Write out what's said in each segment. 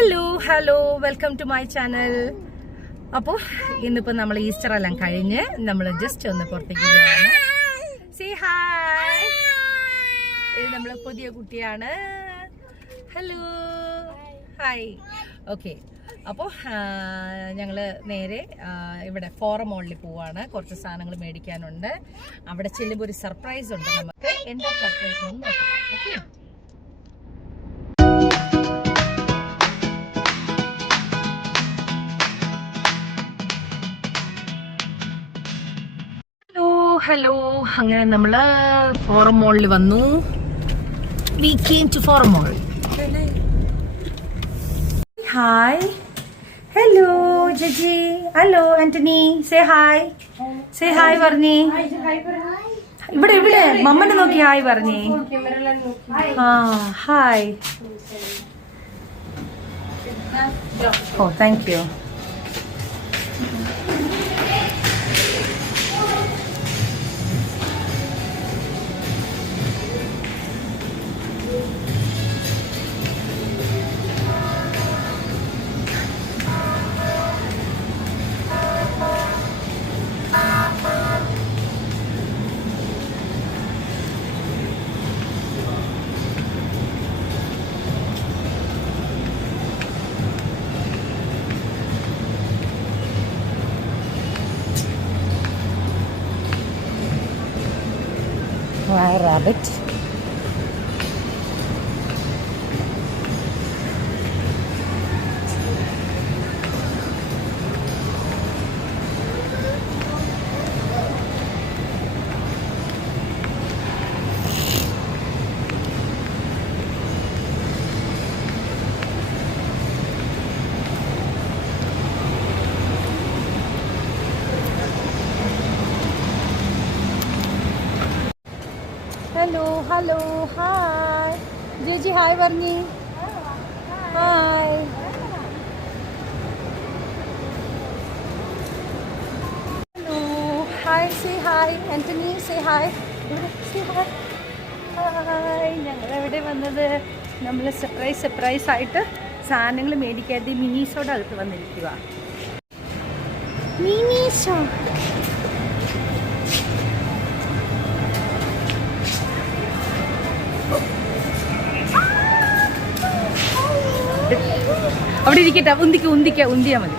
Hello welcome to my channel. അപ്പോൾ ഇന്നിപ്പോൾ നമ്മൾ ഈസ്റ്റർ എല്ലാം കഴിഞ്ഞ് നമ്മൾ ജസ്റ്റ് ഒന്ന് പുറത്തേക്ക് പോവാണ്. Say hi. ഇത് നമ്മൾ പുതിയ കുട്ടിയാണ്. Hello hi. ഓക്കെ, അപ്പോൾ ഞങ്ങൾ നേരെ ഇവിടെ ഫോറം മോളിൽ പോവാണ്. കുറച്ച് സാധനങ്ങൾ മേടിക്കാനുണ്ട്. അവിടെ ചെല്ലുമ്പോൾ ഒരു സർപ്രൈസ് ഉണ്ട്. നമുക്ക് എന്താ സർപ്രൈസ് എന്ന് നോക്കാം. Okay, hello. അങ്ങനെ നമ്മൾ ഫോറം മോളിൽ വന്നു. We came to Forum mall. Hi. Hello ജജി. Hello Antony. Say hi. Say hi പറഞ്ഞേ. ഇവിടെ ഇവിടെ മമ്മനെ നോക്കി ഹായ് പറഞ്ഞേ. ആ hi. Oh thank you. Rabbit. Hello hello hi ജേജി. ഹായ് പറഞ്ഞേ. Hi. Hello hi. Say hi Antony. Say hi. Say hi. Hi. ഞങ്ങൾ എവിടെ വന്നത്? നമ്മൾ സർപ്രൈസ് ആയിട്ട് സാധനങ്ങൾ മേടിക്കാതെ മിനീസോടെ അകത്ത് വന്നിരിക്കുക. മിനീസോ അവിടെ ഇരിക്കട്ടെ. ഉന്തിയാ മതി.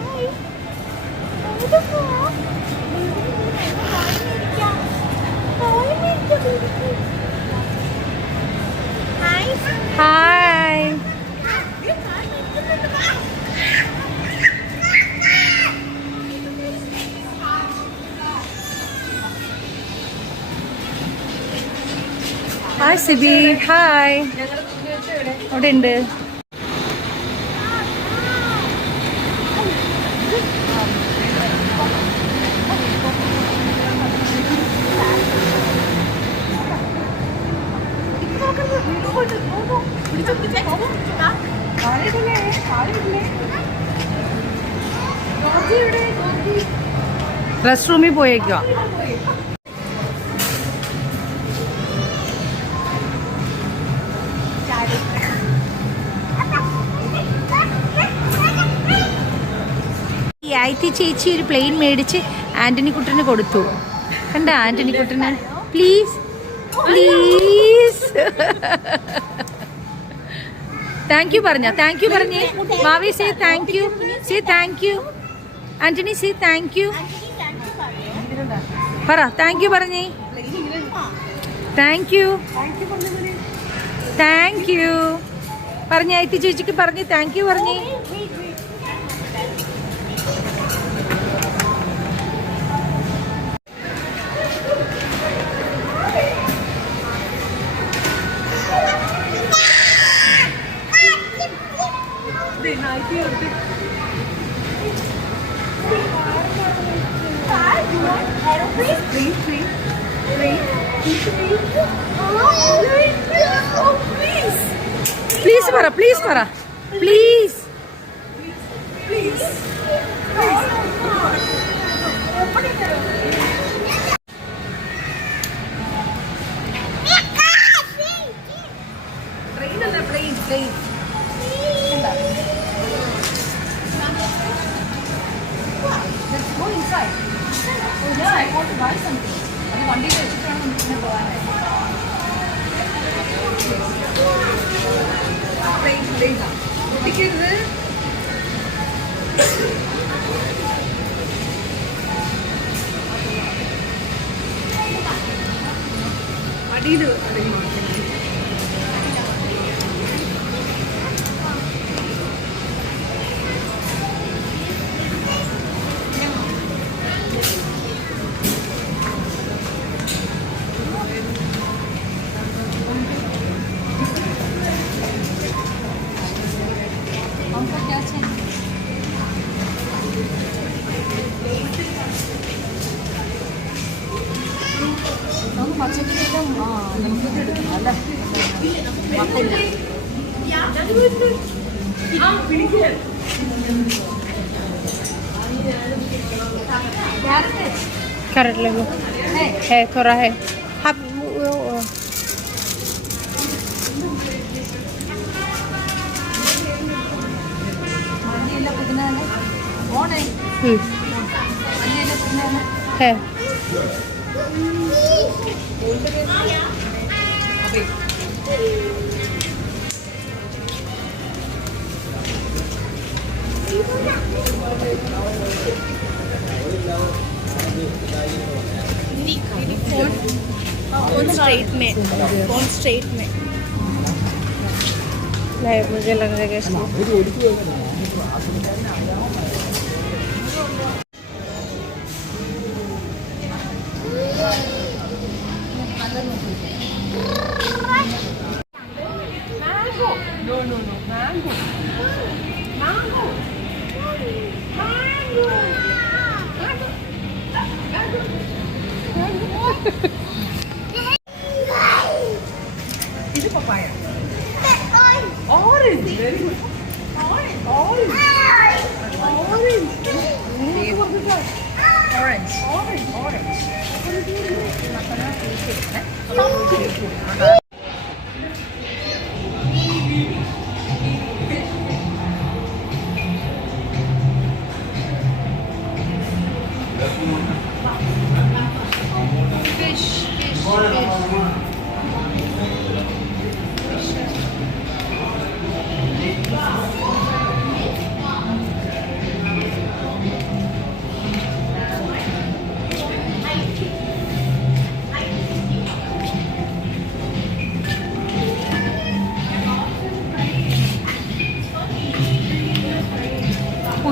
ഹായ്. ഹായ് സിബി. ഹായ്. അവിടെ ഉണ്ട്. റെസ്റ്റ് റൂമിൽ പോയേക്കുക. ഈ ആയിത്തി ചേച്ചി ഒരു പ്ലെയിൻ മേടിച്ച് ആന്റണി കുട്ടന് കൊടുത്തു. കണ്ട ആന്റണി കുട്ടന്. Please please. താങ്ക് യു പറഞ്ഞ. താങ്ക് യു പറഞ്ഞേ. മാവി say thank you. Say thank you. Antony say thank you. പറ താങ്ക് യു പറഞ്ഞേ. Thank you. താങ്ക് യു പറഞ്ഞേ. ഐത്തി ചേച്ചിക്ക് പറഞ്ഞേ താങ്ക് യു പറഞ്ഞേ. പ്ലീസ് പറ. പ്ലീസ് പറ. പ്ലീസ്. ട്രെയിൻ അല്ല, പ്ലെയിൻ. അത് വണ്ടിയിൽ വെച്ചിട്ടാണ് നമുക്ക് പിന്നെ പോകാനായിട്ട്. ഒട്ടിക്കരുത്. അടിയിൽ പച്ചക്കറിയെല്ലാം നമുക്ക് എടുക്കണം അല്ല മത്തല്ല कैरेट ले लो है थोड़ा है हाफ है फोन स्ट्रेट में नहीं मुझे लग रहा है ഇത് പപ്പായ. Orange very good. ഓറഞ്ച്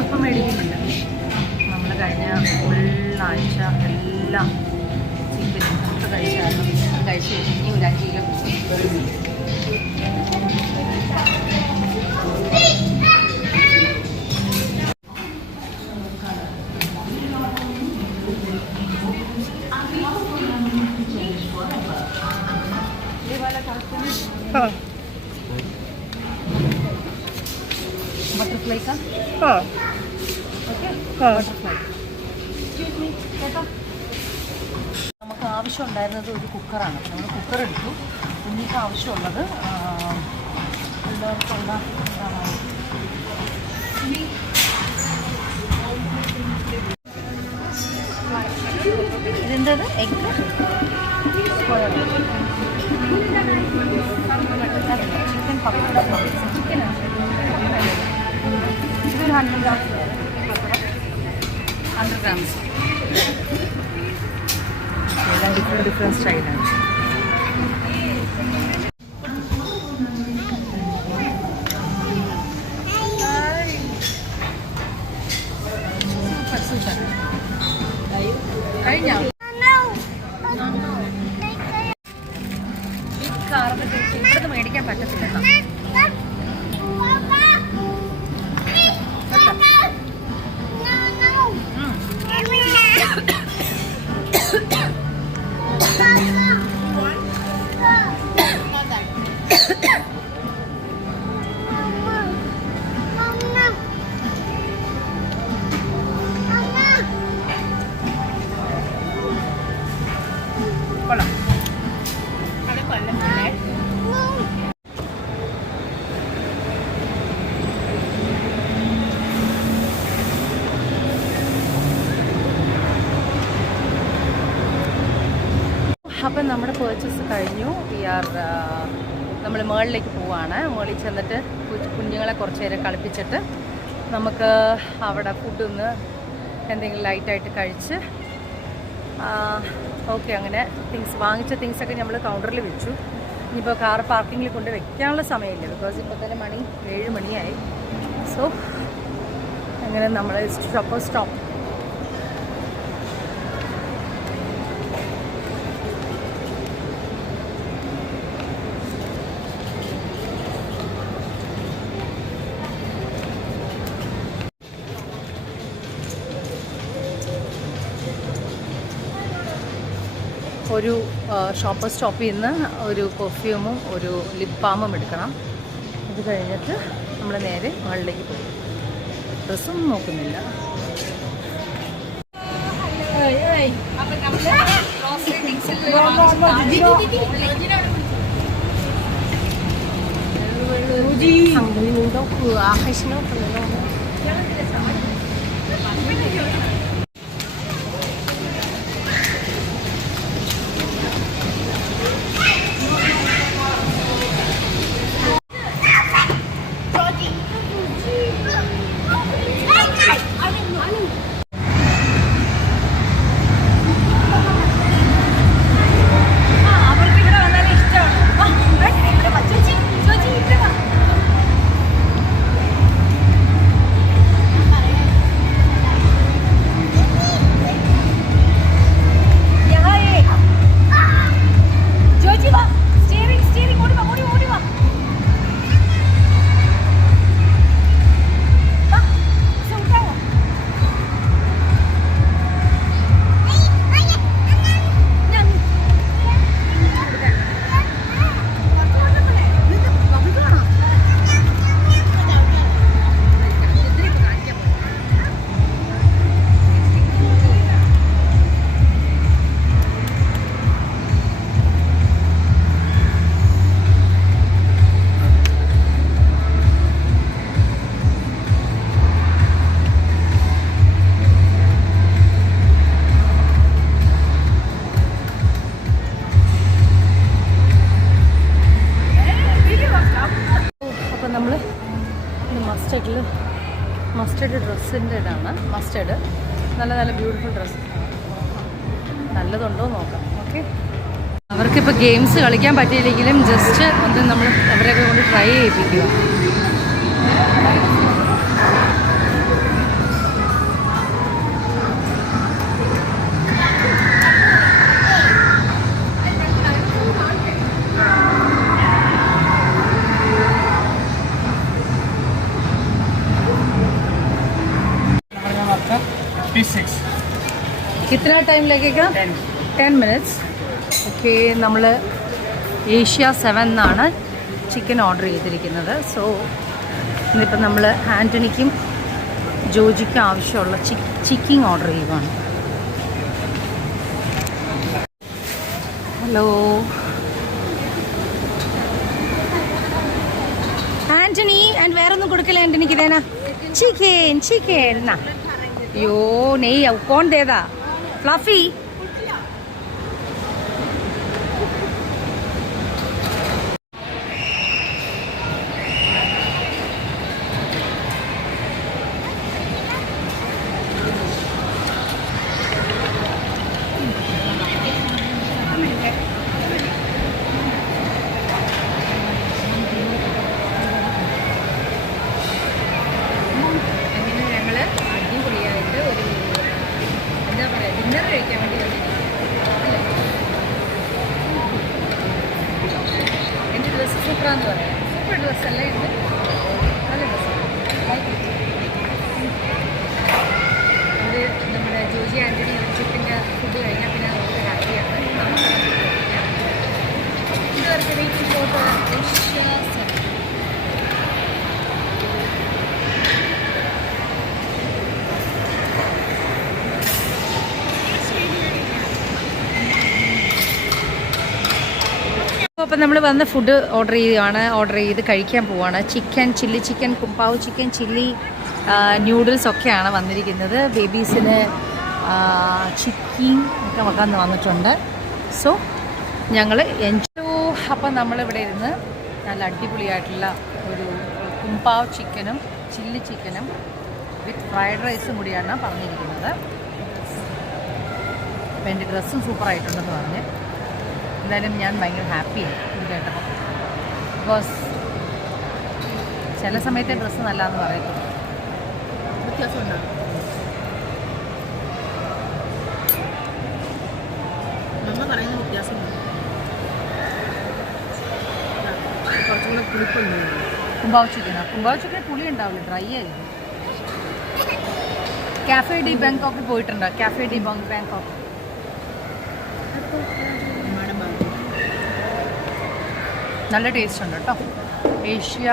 ഇപ്പം മേടിക്കുന്നുണ്ട്. നമ്മൾ കഴിഞ്ഞ ഫുള്ളാഴ്ച എല്ലാം ചിക്കൻ ഒക്കെ കഴിച്ചായിരുന്നു. കഴിച്ച് ഇനി ഒരു 5 കിലോ बटरफ्लाई का ബട്ടർഫ്ലൈ നമുക്ക് ആവശ്യമുണ്ടായിരുന്നത് ഒരു കുക്കറാണ്. നമ്മൾ കുക്കർ എടുത്തു. കുഞ്ഞിക്ക് ആവശ്യമുള്ളത് എല്ലാവർക്കുള്ള ഇതെന്തത് എഗ് ചിക്കൻ പക്കോട ചിക്കനാണ്. ഇതൊരു 100 grams 100 grams. എല്ലാം ഡിഫറെൻറ്റ് സ്റ്റൈലാണ്. കഴിഞ്ഞോ ഈ കാറിന് ഇവിടുന്ന് മേടിക്കാൻ പറ്റത്തില്ല. അപ്പം നമ്മുടെ പേർച്ചേസ് കഴിഞ്ഞു. നമ്മൾ മുകളിലേക്ക് പോവുകയാണ്. മുകളിൽ ചെന്നിട്ട് കുഞ്ഞുങ്ങളെ കുറച്ച് നേരം കളിപ്പിച്ചിട്ട് നമുക്ക് അവിടെ ഫുഡൊന്ന് എന്തെങ്കിലും ലൈറ്റായിട്ട് കഴിച്ച് ഓക്കെ, അങ്ങനെ വാങ്ങിച്ച തിങ്സൊക്കെ നമ്മൾ കൗണ്ടറിൽ വെച്ചു. ഇനിയിപ്പോൾ കാർ പാർക്കിങ്ങിൽ കൊണ്ട് വെക്കാനുള്ള സമയമില്ല, ബിക്കോസ് ഇപ്പോൾ തന്നെ 7 മണിയായി. സോ അങ്ങനെ നമ്മൾ സ്റ്റോപ്പ് ഒരു ഷോപ്പർ സ്റ്റോപ്പിൽ നിന്ന് ഒരു പെർഫ്യൂമും ഒരു ലിപ് ബാമും എടുക്കണം. ഇത് കഴിഞ്ഞിട്ട് നമ്മൾ നേരെ മുകളിലേക്ക് പോകും. ഡ്രസ്സൊന്നും നോക്കുന്നില്ല. മസ്റ്റേഡ് ഡ്രസ്സിൻ്റെ ഇതാണ്. മസ്റ്റേഡ് നല്ല ബ്യൂട്ടിഫുൾ ഡ്രസ്സ്. നല്ലതുണ്ടോ നോക്കാം. ഓക്കെ, അവർക്കിപ്പോൾ ഗെയിംസ് കളിക്കാൻ പറ്റിയില്ലെങ്കിലും ജസ്റ്റ് ഒന്ന് നമ്മൾ അവരെയൊക്കെ കൊണ്ട് ട്രൈ ചെയ്യിപ്പിക്കുക. कितना टाइम लगेगा? 10 minutes. ഓക്കെ, നമ്മൾ ഏഷ്യ 7 എന്നാണ് ചിക്കൻ ഓർഡർ ചെയ്തിരിക്കുന്നത്. സോ ഇന്നിപ്പം നമ്മൾ ആൻ്റണിക്കും ജോജിക്കും ആവശ്യമുള്ള ചിക്കൻ ഓർഡർ ചെയ്യുവാണ്. ഹലോ ആൻ്റണി, ആൻഡ് വേറെ ഒന്നും കൊടുക്കില്ല ആൻ്റണിക്ക്. ഇതേനാ ചിക്കൻ എന്നാ. അയ്യോ നെയ് കോൺ ദേതാ ഫ്ലഫി. സൂപ്പറാന്ന് പറയാം. സൂപ്പർ ഡ്രസ്സല്ലേ ഇത്? നല്ല ഡ്രസ്സ്. ഇത് നമ്മുടെ ജോജി ആൻ്റണി ചിക്കൻ്റെ ഫുഡ് കഴിഞ്ഞാൽ പിന്നെ നമുക്ക് ഹാപ്പിയാണ്. ഇതുവരെ വെയിറ്റിംഗ് ഫോർ ഏഷ്യ 7. അപ്പം നമ്മൾ വന്ന് ഫുഡ് ഓർഡർ ചെയ്ത് കഴിക്കാൻ പോവാണ്. ചില്ലി ചിക്കൻ, കുമ്പാവ് ചിക്കൻ, ചില്ലി ന്യൂഡിൽസ് ഒക്കെയാണ് വന്നിരിക്കുന്നത്. ബേബീസിന് ചിക്കൻ ഒക്കെ വന്നിട്ടുണ്ട്. സോ ഞങ്ങൾ അപ്പം നമ്മളിവിടെ ഇരുന്ന് നല്ല അടിപൊളിയായിട്ടുള്ള ഒരു കുംപാവ് ചിക്കനും ചില്ലി ചിക്കനും വിത്ത് ഫ്രൈഡ് റൈസും കൂടിയാണ് പറഞ്ഞിരിക്കുന്നത്. അപ്പം എൻ്റെ ഡ്രസ്സും സൂപ്പറായിട്ടുണ്ടെന്ന് പറഞ്ഞ് എന്തായാലും ഞാൻ ഭയങ്കര ഹാപ്പിയാണ് ഇത് കേട്ടപ്പോൾ. ബിക്കോസ് ചില സമയത്തെ ഡ്രസ്സ് നല്ലതെന്ന് പറയത്തുള്ളൂ. വ്യത്യാസമുണ്ടാകും. നമ്മൾ പറയുന്ന വ്യത്യാസമുണ്ട്. കുറച്ചും കൂടെ പുളിപ്പൊന്നും. കുംപാവ് ചിക്കൻ പുളി ഉണ്ടാവില്ല, ഡ്രൈ ആയിരിക്കും. കാഫേ ഡി ബാങ്കോക്കിൽ പോയിട്ടുണ്ടോ? കാഫേ ഡി ബാങ്കോക്ക് നല്ല ടേസ്റ്റ് ഉണ്ട് കേട്ടോ. ഏഷ്യ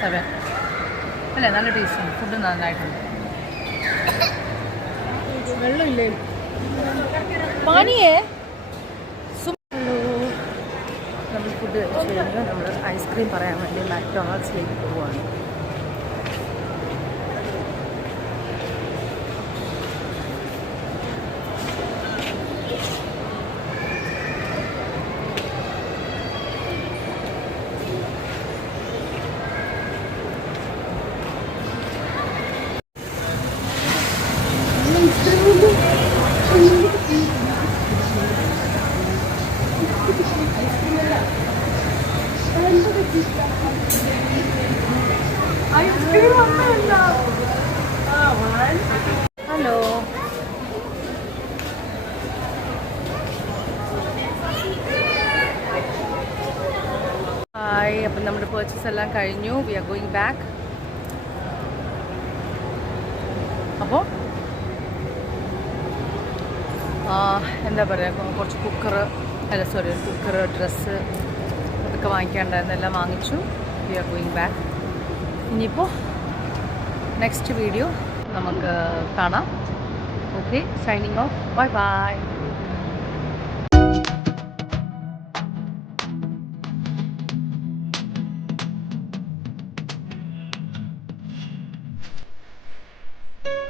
7 അല്ലേ, നല്ല ടേസ്റ്റ് ഉണ്ട്. ഫുഡ് നന്നായിട്ടുണ്ട്. വെള്ളമില്ലേ? പാനിയേ നമ്മൾ ഫുഡ് കഴിച്ച് കഴിഞ്ഞാൽ നമ്മൾ ഐസ്ക്രീം പറയാൻ വേണ്ടി മാക്ഡൊണാൾഡ്സിലേക്ക് പോവുകയാണ്. Hello, hi. അപ്പം നമ്മുടെ പർച്ചേസ് എല്ലാം കഴിഞ്ഞു. We are going back. അപ്പോൾ എന്താ പറയുക, കുറച്ച് കുക്കർ ഡ്രസ്സ് അതൊക്കെ വാങ്ങിക്കാണ്ടായിരുന്നു, എല്ലാം വാങ്ങിച്ചു. We are going back. ഇനിയിപ്പോൾ നെക്സ്റ്റ് വീഡിയോ നമുക്ക് കാണാം. Okay, signing off. Bye by.